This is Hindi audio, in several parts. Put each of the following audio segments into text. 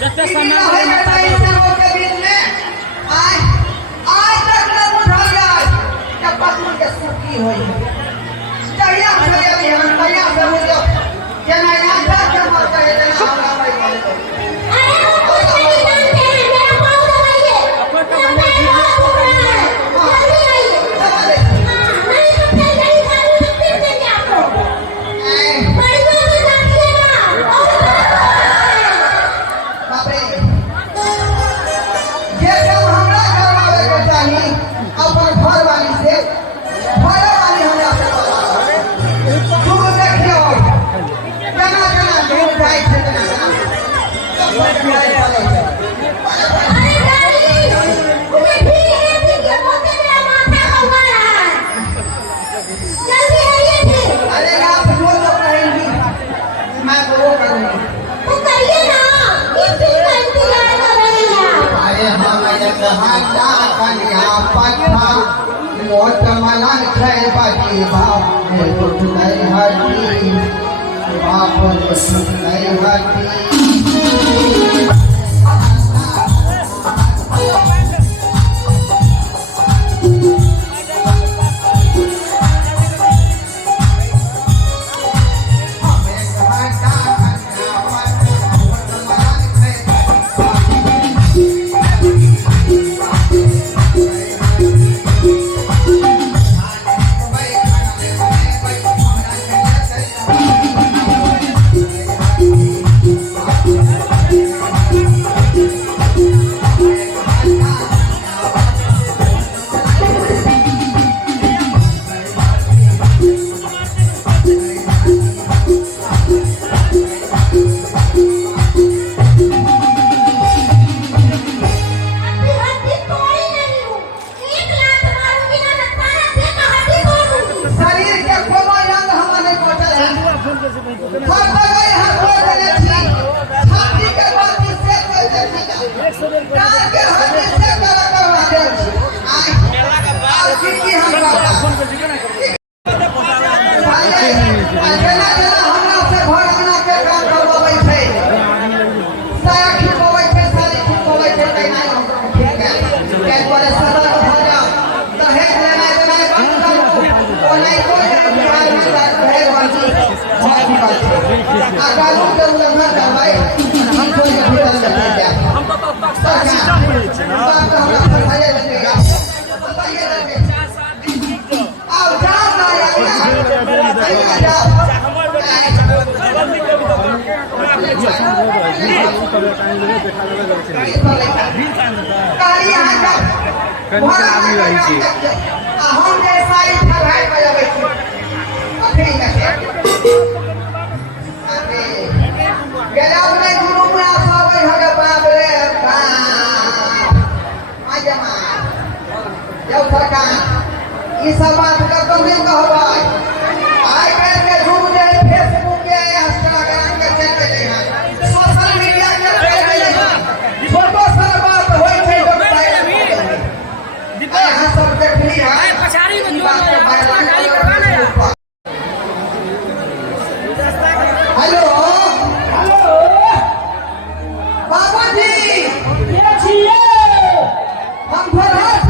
जते सामान के बीच में आज आज तक न बुझलिया कि पत्नी के सुखी होई चाहिए हम तैयार से बोलो जना याद के मत करे जना हमरा भाई बोले अरे हम कुछ नहीं जानते हैं मेरा पाँव दबाइए अपन का बंदा जल्दी आइए नहीं तो फिर गई गाड़ी में फिर देंगे आपको बड़ी में जानिए ना बाप रे ये काम हमरा करवावे के चाहिए अपन घर वाली से घर वाली हमरा से तू देखियो जना जना दूर जाए से जना अरे गाड़ी उन्हें भी है कि मोटे मेरा माथा घुमा रहा है जल्दी आइए फिर अरे आप जो तो कहेंगी मैं वो करूंगी तो करिए ना किसी का इंतजार कर रहे हैं अरे हम एक हाथा कन्या पत्ता मोट मलन छै बाजी बाप ने उठ नहीं हटी बाप ने सुन नहीं हटी सब बात का तो नहीं कहवाई आई कल के झूम दे फेसबुक के इंस्टाग्राम के चल गए हैं सोशल मीडिया के चल गए हैं फोटो सब बात होई छै दीपक यहां सब देखली है पछाड़ी में जो गाड़ी करवा ना हेलो हेलो बाबा जी के छिए हम भरत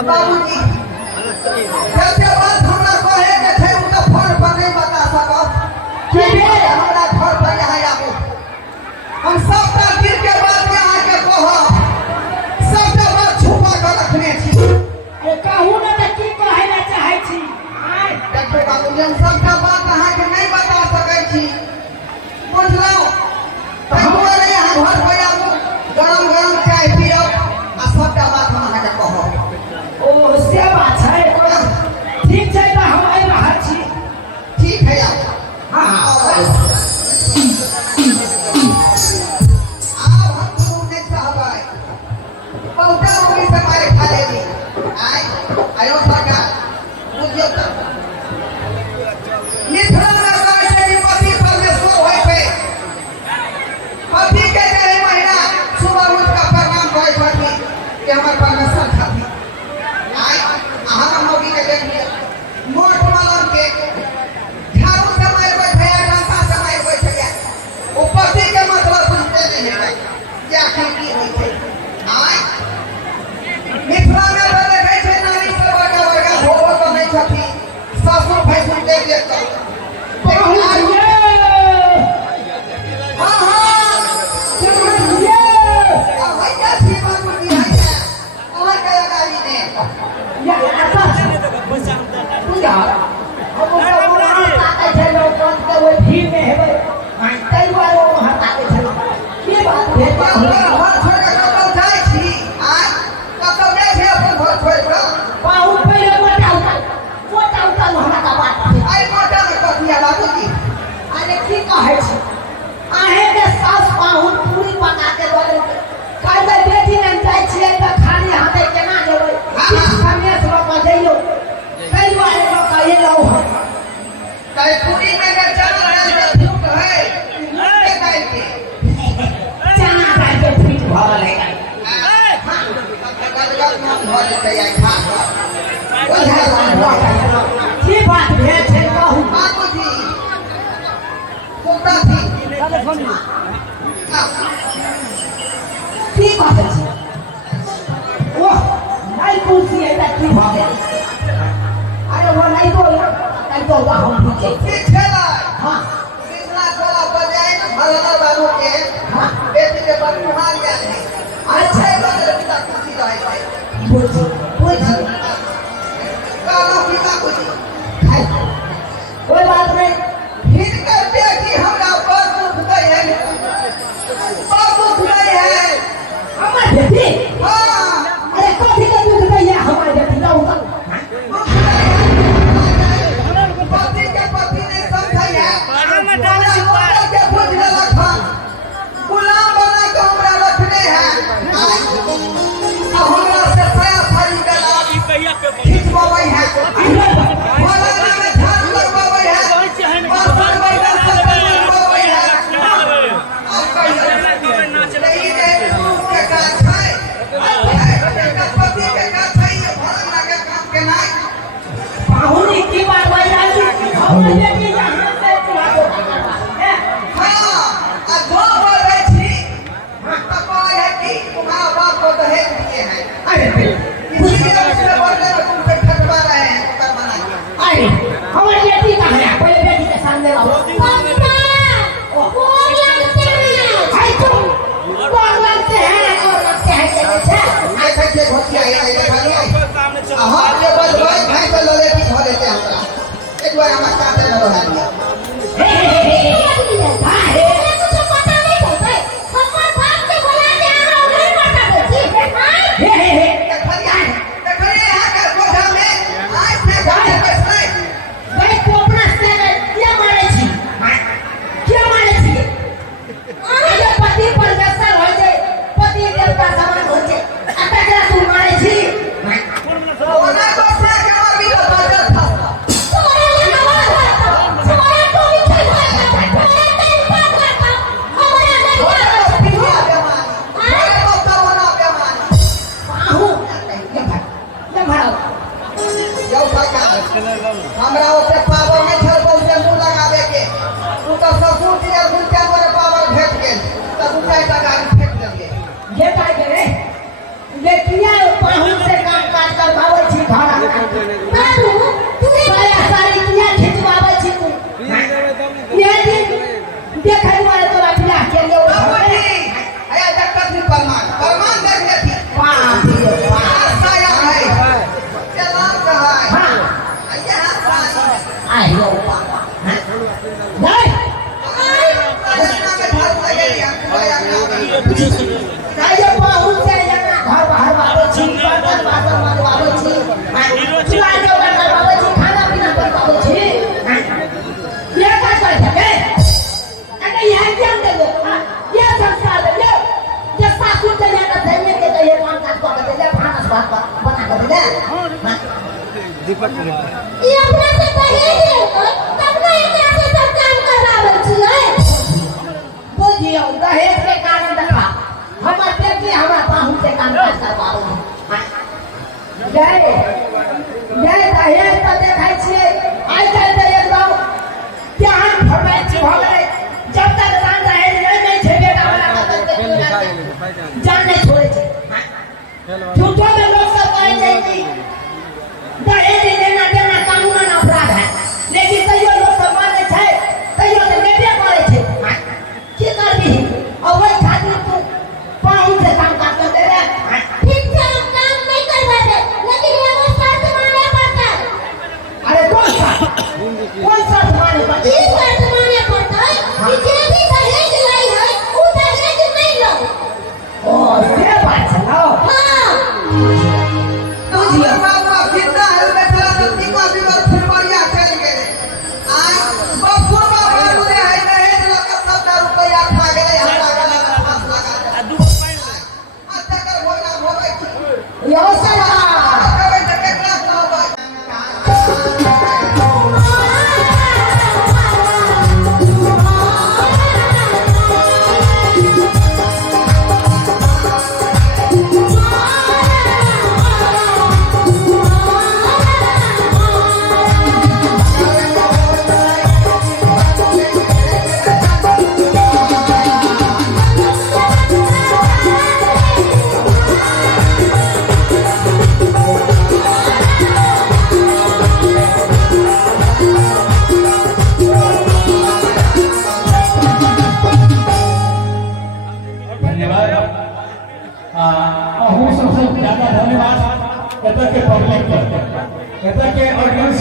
बाबूजी सबके बात हमरा कहे के छै उनका फोन पर नहीं बता सकब कि हमरा घर पर यहाँ आबू हम सबटा दिल के बात यहाँ के कहब सबटा बात छुपा के रखने छी अरे कहू ना त की कहे ला चाहे छी देखो बाबूजी हम सबटा बात अहाँ के नहीं बता सकै छी बुझलौ हमरा यहाँ घर पर आबू गरम गरम चाय पियब आ सबटा बात हम अहाँ के कहब ओ से बात है किया हम लोग वहां ताके थे लोग के वो भीड़ में है भाई कई बार वो वहां ताके थे ये बात है घर छोड़ के कब जाए छी आज कब गए थे अपन घर छोड़ के पाऊ पहले मोटा हमरा का बात आई मोटा में कथिया बाबूजी अरे की कहे छी आहे के सास पाऊ पूरी पका के दो काल में बेटी ने जाय छिए त खाली हाथे केना जेबै समय से रोक जइयो कई बार रोक ये लो कई पूरी में के चल रहे हैं झूठ है के काई के चना का के फिट भरल है हां गलगल में भर के आई खा की बात है छे कहू बाबूजी कुत्ता थी की बात है ओह नहीं पूछी है कि बात है अरे वो नहीं तो हम पूछे खेला हां कृष्णा कोला बजाए भरना बाबू के बेटी के पर कुमार गया है अच्छे लोग पिता खुशी रहे थे पूछी कालो पिता खुशी कोई बात नहीं हिट करते कि हमरा पर दुख गए हैं पर दुख गए हैं हमारे बेटी हां अरे कथी के दुख गई है हमारे बेटी जाओ का पति के पति ने समझाई है के खोज ले रखा गुलाम बना के हमरा रखने हैं हमरा से साया फाड़ी के लाभ खिंचवाई है वाला में झाड़ लगवाई है बासन बैठा से लगवाई है अब कहिए नहीं रे के का छै के पति के का छै ये भरन लगे काम के नहीं पाहुनी की बात वही जाती हमारे बेटी यहां से चला दो है हां आ दो बोले छी तो कोई है कि मां बाप को दहेज दिए हैं अरे इसी से बोलने में तुम पे ठगवा रहे हैं कर बना अरे हमारी बेटी कहां है पहले बेटी के सामने आओ पापा कौन लगते हैं हाय तुम कौन लगते हैं ऐसे के घोटिया आई देखा लो हां ये बस भाई भाई से लले की धो देते हमरा एक बार हम चाहते न रहा दिया अरे कुछ पता नहीं चलता हमारे बाप के बुला के आ रहा नहीं पता बेटी देखिए यहां का कोठा में आज से गाड़ी बैठे भाई कोपरा से क्या मारे छी क्या मारे छी अरे पति परमेश्वर हो जाए पति देवता समान हो जाए अतः तू मारे छी ओना को से के मार भी तो बाजार था तोरे नवाज तोरे को भी खेलवा तोरे तेरी बात करता हमारे घर ओना पिया बेमानी अरे बता ओना बेमानी आहू ये भराओ यो काका हमरा ओते पावर में छल बहु से मुंह लगावे के तू तो ससुर दिया गुलचा मोरे पावर भेट गेल त तू काय का गाड़ी फेंक देंगे ये काय करे ये किया पाहु से काम काज करवावे छी घर बाबू तू साया सारी किया खिंचवावे छी तू ये दिन देखै वाले तोरा बियाह के लिए बाबूजी आया डॉक्टर जी प्रमाण देख लेती वाह साया है ये नाम का है हां आया हां आयो बाबा नहीं रचना में घर लगे हम आया ना काये पाहु से यहाँ घर बाहर बाबू छी बर्तन बासन मंगवावे छी चूल्हा चौका करवावे छी खाना पीना करवावे छी ये का कर सके अरे ये क्या दे दो ये संस्कार दे दो ये सासू के यहाँ धनिया के ये काम काज कर दे भानस भात बना कर दे दीपक कुमार ये अपने से कहिए तब ना ये से सब काम करावे छी बुझियो दहेज के कारण देखा हमार बेटी हमरा पाहु से काम काज करवावे जय जय दहेज तो देखाई छिए आइ काल तो एकदम ध्यान फरमाई छी भले जब तक दान दहेज नहीं छे बेटा हमरा तक जान नहीं छोड़े छे झूठो में लोग सब कहे छै कि दहेज लेना देना कानूनन अपराध है लेकिन तैयो लोग सब माने छै तैयो तो बेटे करे छै की करबी और वही खातिर तू पाहु से काम काज कर दे रे ठीक से हम काम नहीं करवा दे लेकिन ये वो शर्त मानना पड़ता है अरे तो सबसे ज्यादा धन्यवाद एतऽ के पब्लिक के, एतऽ के ऑडियंस